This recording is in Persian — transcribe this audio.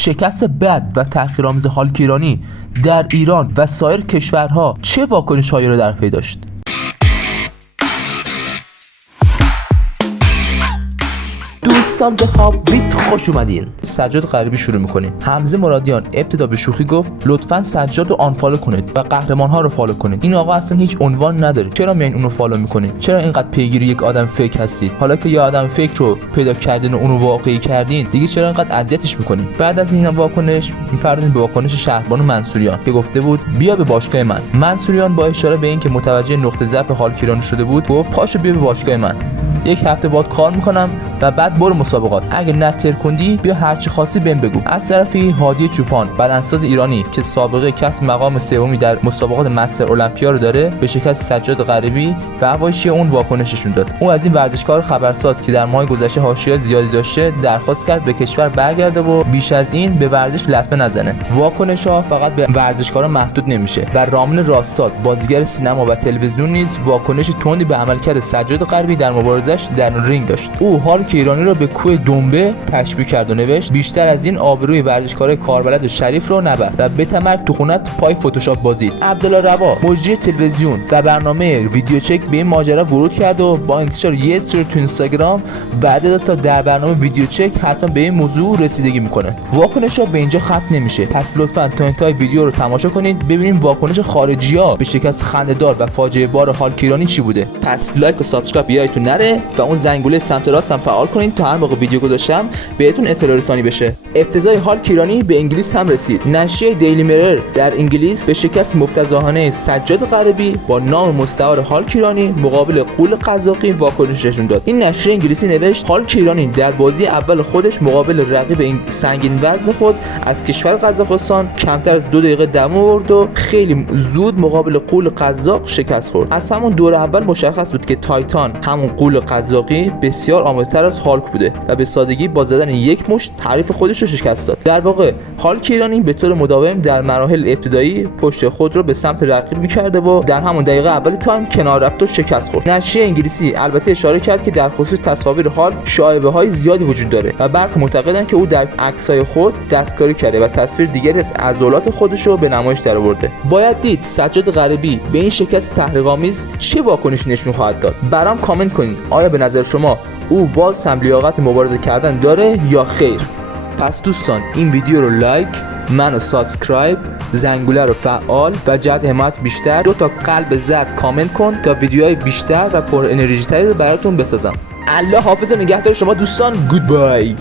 شکست بد و تحقیرآمیز هالک ایرانی در ایران و سایر کشورها چه واکنش‌هایی را در پی داشت؟ دوستان به هابیت خوش اومدین. سجاد غریبی شروع میکنیم. حمزه مرادیان ابتدا به شوخی گفت لطفاً سجاد رو آنفالو کنید و قهرمان ها رو فالو کنید. این آقا اصلا هیچ عنوان نداره. چرا میایین اونو فالو میکنید؟ چرا اینقدر پیگیری یک آدم فیک هستید؟ حالا که یه آدم فیک رو پیدا کردین و اونو واقعی کردین، دیگه چرا اینقدر اذیتش میکنین؟ بعد از این واکنش میپردازیم به واکنش شهربانو منصوریان که گفته بود بیا به باشگاه من. منصوریان با اشاره به اینکه متوجه نقطه ضعف هالک ایرانی شده بود گفت پاشو بیا به باشگاه من. یک هفته بعد کار میکنم و بعد برو مسابقات. اگه نتر کندی بیا هر چی خواستی بهم بگو. از طرفی هادی چوپان بدنساز ایرانی که سابقه کسب مقام سومی در مسابقات مستر المپیا رو داره به شکست سجاد غریبی و حواشی اون واکنششون داد. اون از این ورزشکار خبرساز که در ماه گذشته حاشیه زیادی داشته درخواست کرد به کشور برگرده و بیش از این به ورزش لطمه نزنه. واکنش‌ها فقط به ورزشکارا محدود نمیشه و رامین راستاد بازیگر سینما و تلویزیون نیز واکنش تندی به عملکرد سجاد غریبی در مبارزش در رینگ داشت. او هالک ایرانی را به کوه دنبه تشبیه کرد و نوشت بیشتر از این آبروی ورزشکار کاربلد شریف رو نبر و به تمرگ تو خونت پای فتوشاپ بازید. عبدالله روا مجری تلویزیون و برنامه ویدیو چک به این ماجرا ورود کرد و با انتشار یه استوری تو اینستاگرام وعده داد تا در برنامه ویدیو چک حتما به این موضوع رسیدگی میکنه. واکنش‌ها به اینجا ختم نمیشه. پس لطفاً تا انتهای ویدیو رو تماشا کنید ببینیم واکنش خارجی‌ها به شکست خنده‌دار و فاجعه بار هالک ایرانی چی بوده. پس لایک و سابسکرایب یادتون نره و اون زنگوله سمت راست هم فعال کنید تا هر موقع ویدیو گذاشتم بهتون اطلاع رسانی بشه. افتضاح هالک ایرانی به انگلیس هم رسید. نشریه دیلی میرر در انگلیس به شکست مفتضحانه سجاد غریبی با نام مستعار هالک ایرانی مقابل غول قزاقی واکنش نشون داد. این نشریه انگلیسی نوشت هالک ایرانی در بازی اول خودش مقابل رقیب سنگین وزن خود از کشور قزاقستان کمتر از 2 دقیقه دم آورد و خیلی زود مقابل غول قزاق شکست خورد. از همون دور اول مشخص بود که تایتان همون غول قزاقی بسیار آماده‌تر از هالک بوده و به سادگی با زدن یک مشت حریف خودش رو شکست داد. در واقع هالک ایرانی به طور مداوم در مراحل ابتدایی پشت خود رو به سمت رقیب می‌کرده و در همون دقیقه اول تایم کنار رفت و شکست خورد. نشریه انگلیسی البته اشاره کرد که در خصوص تصاویر هالک شایبه‌های زیادی وجود داره و برخی معتقدند که او در عکس‌های خود دستکاری کرده و تصویر دیگری از عضلات خودش رو به نمایش درآورده. باید دید سجاد غریبی به این شکست تحقیرآمیز چه واکنشی نشون خواهد داد. برام کامنت کنید. آیا به نظر شما او باز هم لیاقت مبارزه کردن داره یا خیر؟ پس دوستان این ویدیو رو لایک، منو سابسکرایب، زنگوله رو فعال و جهت حمایت بیشتر 2 تا قلب زرد کامنت کن تا ویدیوهای بیشتر و پر انرژی تری رو براتون بسازم. الله حافظ و نگهدار شما دوستان. گودبای.